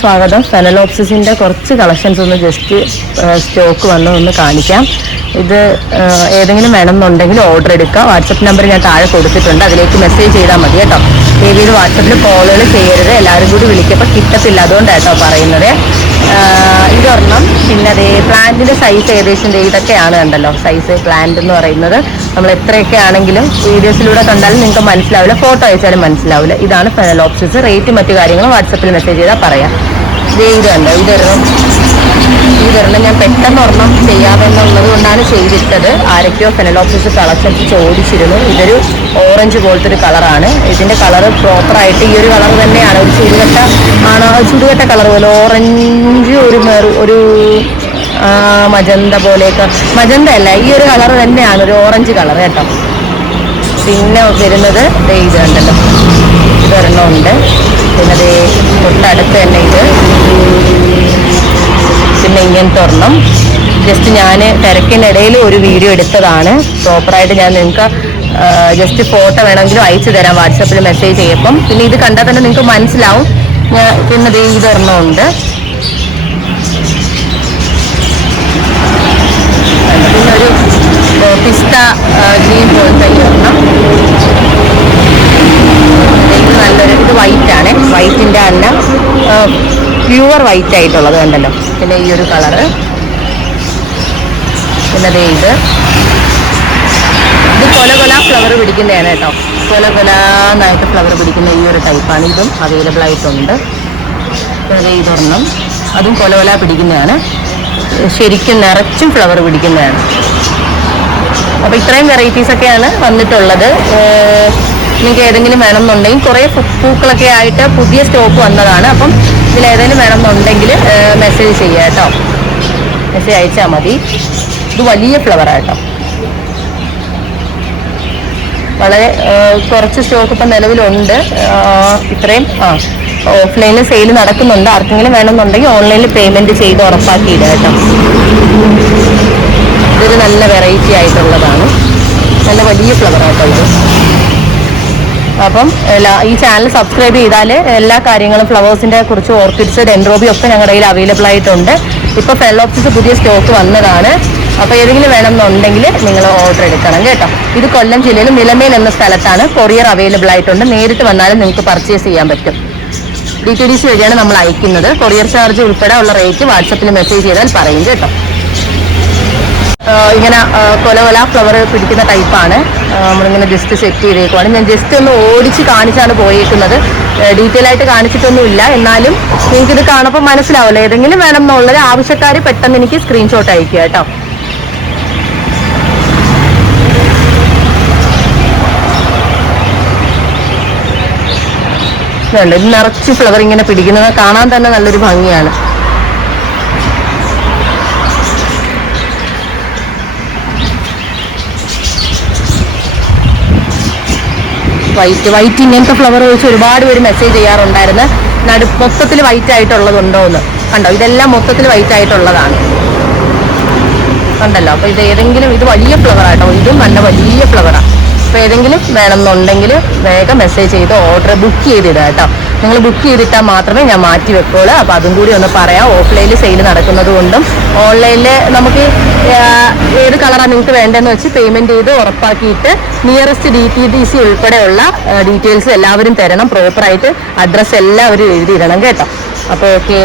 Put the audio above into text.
സ്വാഗതം. ഫെനലോപ്സിസിന്റെ കുറച്ച് കളക്ഷൻസ് ഒന്ന് ജസ്റ്റ് സ്റ്റോക്ക് വന്ന് ഒന്ന് കാണിക്കാം. ഇത് ഏതെങ്കിലും വേണമെന്നുണ്ടെങ്കിൽ ഓർഡർ എടുക്കുക വാട്സപ്പ് നമ്പർ ഞാൻ താഴെ കൊടുത്തിട്ടുണ്ട്. അതിലേക്ക് മെസ്സേജ് ചെയ്താൽ മതി കേട്ടോ. ഏതെങ്കിലും വാട്സപ്പിൽ കോളുകൾ ചെയ്യരുത്. എല്ലാവരും കൂടി വിളിക്കപ്പോൾ കിട്ടത്തില്ല. അതുകൊണ്ടാണ് കേട്ടോ പറയുന്നത്. ഇതൊരെണ്ണം പിന്നെ അതേ പ്ലാന്റിന്റെ സൈസ് ഏകദേശം ഇതൊക്കെയാണ് കണ്ടല്ലോ. സൈസ് പ്ലാന്റ് എന്ന് പറയുന്നത്. നമ്മൾ എത്രയൊക്കെ ആണെങ്കിലും വീഡിയോസിലൂടെ കണ്ടാലും നിങ്ങൾക്ക് മനസ്സിലാവില്ല. ഫോട്ടോ അയച്ചാലും മനസ്സിലാവില്ല. ഇതാണ് ഫെനലോപ്സിസ് റേറ്റ് മറ്റു കാര്യങ്ങളും വാട്സപ്പിൽ മെസ്സേജ് ചെയ്താൽ പറയാം. ഇത് കണ്ടോ? ഇതൊരെണ്ണം ഇതൊരെണ്ണം ഞാൻ പെട്ടെന്ന് ഒരെണ്ണം ചെയ്യാമെന്നുള്ളത് കൊണ്ടാണ് ചെയ്തിട്ടത്. ആരൊക്കെയോ ഫെനലോപ്സിസ് കളക്ഷൻസ് ചോദിച്ചിരുന്നു. ഇതൊരു ഓറഞ്ച് പോലത്തെ ഒരു കളറാണ് ഇതിന്റെ കളർ പ്രോപ്പറായിട്ട് ഈ ഒരു കളർ തന്നെയാണ്. ഒരു ചുടുകട്ട ആണ്? ചുടുകട്ട കളർ പോലെ. ഓറഞ്ച് ഒരു ഒരു മജന്ത പോലെയൊക്കെ. മജന്ത അല്ല ഈ ഒരു കളർ തന്നെയാണ്. ഒരു ഓറഞ്ച് കളർ കേട്ടോ. പിന്നെ വരുന്നത് ഇത് കണ്ടല്ലോ. ഇതൊരെണ്ണം ഉണ്ട്. പിന്നെ അതേ തൊട്ടടുത്ത് തന്നെ ഇത്. ഇങ്ങനത്തെ ഒരെണ്ണം ജസ്റ്റ് ഞാൻ തിരക്കിനിടയിൽ ഒരു വീഡിയോ എടുത്തതാണ്. പ്രോപ്പറായിട്ട് ഞാൻ നിങ്ങൾക്ക് ജസ്റ്റ് ഫോട്ടോ വേണമെങ്കിലും അയച്ചു തരാം. വാട്സപ്പിൽ മെസ്സേജ് ചെയ്യപ്പം പിന്നെ ഇത് കണ്ടാൽ തന്നെ നിങ്ങൾക്ക് മനസ്സിലാവും. ഞാൻ പിന്നെ ഇത് ഇതൊരെണ്ണം ഉണ്ട് പിന്നെ ഒരു പിസ്ത ഗ്രീൻ പോലത്തെ ഈ ഒരെണ്ണം ഇത് നല്ലൊരു ഇത് വൈറ്റ് ആണ് വൈറ്റിന്റെ തന്നെ പ്യുവർ വൈറ്റ് ആയിട്ടുള്ളത് കണ്ടല്ലോ. പിന്നെ ഈ ഒരു കളറ്. പിന്നെ അതേ ഇത്. ഇത് കൊല കൊല ഫ്ലവർ പിടിക്കുന്നതാണ് കേട്ടോ. കൊല കൊല എന്നായിട്ട് ഫ്ലവർ പിടിക്കുന്ന ഈ ഒരു ടൈപ്പാണ്. ഇതും അവൈലബിൾ ആയിട്ടുണ്ട്. പിന്നെ ഇതൊരെണ്ണം. അതും കൊല കൊല പിടിക്കുന്നതാണ്. ശരിക്കും നിറച്ചും ഫ്ലവർ പിടിക്കുന്നതാണ്. അപ്പോൾ ഇത്രയും വെറൈറ്റീസ് ഒക്കെയാണ് വന്നിട്ടുള്ളത്. നിങ്ങൾക്ക് ഏതെങ്കിലും വേണമെന്നുണ്ടെങ്കിൽ കുറേ പൂക്കളൊക്കെ ആയിട്ട് പുതിയ സ്റ്റോക്ക് വന്നതാണ്. അപ്പം ഇതിൽ ഏതെങ്കിലും വേണമെന്നുണ്ടെങ്കിൽ മെസ്സേജ് ചെയ്യുക കേട്ടോ. മെസ്സേജ് അയച്ചാൽ മതി. ഇത് വലിയ ഫ്ലവറാണ് കേട്ടോ. വളരെ കുറച്ച് സ്റ്റോക്ക് ഇപ്പം നിലവിലുണ്ട്. ഇത്രയും ആ ഓഫ്ലൈനിൽ സെയിൽ നടക്കുന്നുണ്ട്. ആർക്കെങ്കിലും വേണമെന്നുണ്ടെങ്കിൽ ഓൺലൈനിൽ പേയ്മെന്റ് ചെയ്ത് ഉറപ്പാക്കിയിടുക കേട്ടോ. ഇതൊരു നല്ല വെറൈറ്റി ആയിട്ടുള്ളതാണ്. നല്ല വലിയ ഫ്ലവറായിട്ടുള്ളത് അപ്പം എല്ലാ ഈ ചാനൽ സബ്സ്ക്രൈബ് ചെയ്താൽ എല്ലാ കാര്യങ്ങളും ഫ്ലവേഴ്സിന്റെ കുറിച്ച് ഓർക്കിഡ്സ് ഡെൻഡ്രോബി ഒക്കെ ഞങ്ങളുടെ കയ്യിൽ അവൈലബിൾ ആയിട്ടുണ്ട്. ഇപ്പോൾ ഫെലോപ്സിസ് പുതിയ സ്റ്റോക്ക് വന്നതാണ്. അപ്പോൾ ഏതെങ്കിലും വേണമെന്നുണ്ടെങ്കിൽ നിങ്ങൾ ഓർഡർ എടുക്കണം കേട്ടോ. ഇത് കൊല്ലം ജില്ലയിൽ നിലമേൽ എന്ന സ്ഥലത്താണ് കൊറിയർ അവൈലബിൾ ആയിട്ടുണ്ട്. നേരിട്ട് വന്നാലും നിങ്ങൾക്ക് പർച്ചേസ് ചെയ്യാൻ പറ്റും. ഡി ടി ഡി സി വഴിയാണ് നമ്മൾ അയക്കുന്നത്. കൊറിയർ ചാർജ് ഉൾപ്പെടെ ഉള്ള റേറ്റ് വാട്സപ്പിൽ മെസ്സേജ് ചെയ്താൽ പറയും കേട്ടോ. ഇങ്ങനെ കൊല കൊല ഫ്ലവർ പിടിക്കുന്ന ടൈപ്പാണ് നമ്മളിങ്ങനെ ജസ്റ്റ് സെറ്റ് ചെയ്തേക്കുവാണ്. ഞാൻ ജസ്റ്റ് ഒന്ന് ഓടിച്ച് കാണിച്ചാണ് പോയേക്കുന്നത്. ഡീറ്റെയിൽ ആയിട്ട് കാണിച്ചിട്ടൊന്നുമില്ല. എന്നാലും നിങ്ങൾക്കിത് കാണുമ്പോൾ മനസ്സിലാവില്ല ഏതെങ്കിലും വേണം എന്നുള്ളത് ആവശ്യക്കാർ പെട്ടെന്ന് എനിക്ക് സ്ക്രീൻഷോട്ട് അയക്കുക കേട്ടോ. ഇത് നിറച്ച് ഫ്ലവർ ഇങ്ങനെ പിടിക്കുന്നത് കാണാൻ തന്നെ നല്ലൊരു ഭംഗിയാണ്. വൈറ്റ് വൈറ്റ് ഇങ്ങനത്തെ ഫ്ലവർ വെച്ച് ഒരുപാട് പേര് മെസ്സേജ് ചെയ്യാറുണ്ടായിരുന്നു. നടു മൊത്തത്തിൽ വൈറ്റ് ആയിട്ടുള്ളതുണ്ടോ എന്ന്. കണ്ടോ? ഇതെല്ലാം മൊത്തത്തിൽ വൈറ്റ് ആയിട്ടുള്ളതാണ്. കണ്ടല്ലോ? അപ്പൊ ഇത് ഏതെങ്കിലും ഇത് വലിയ ഫ്ലവർ ആട്ടോ. ഇതും നല്ല വലിയ ഫ്ലവറാണ് അപ്പൊ ഏതെങ്കിലും വേണമെന്നുണ്ടെങ്കിൽ വേഗം മെസ്സേജ് ചെയ്ത് ഓർഡർ ബുക്ക് ചെയ്തിടുക കേട്ടോ. നിങ്ങൾ ബുക്ക് ചെയ്തിട്ടാൽ മാത്രമേ ഞാൻ മാറ്റി വെക്കുള്ളൂ. അപ്പോൾ അതും കൂടി ഒന്ന് പറയാം. ഓഫ്ലൈനിൽ സെയിൽ നടക്കുന്നത് കൊണ്ടും ഓൺലൈനിൽ നമുക്ക് ഏത് കളറാണ് നിങ്ങൾക്ക് വേണ്ടതെന്ന് വെച്ച് പേയ്മെന്റ് ചെയ്ത് ഉറപ്പാക്കിയിട്ട് nearest D T D C ഉൾപ്പെടെയുള്ള ഡീറ്റെയിൽസ് എല്ലാവരും തരണം. പ്രോപ്പറായിട്ട് അഡ്രസ്സ് എല്ലാവരും എഴുതിയിടണം കേട്ടോ. അപ്പോൾ ഓക്കെ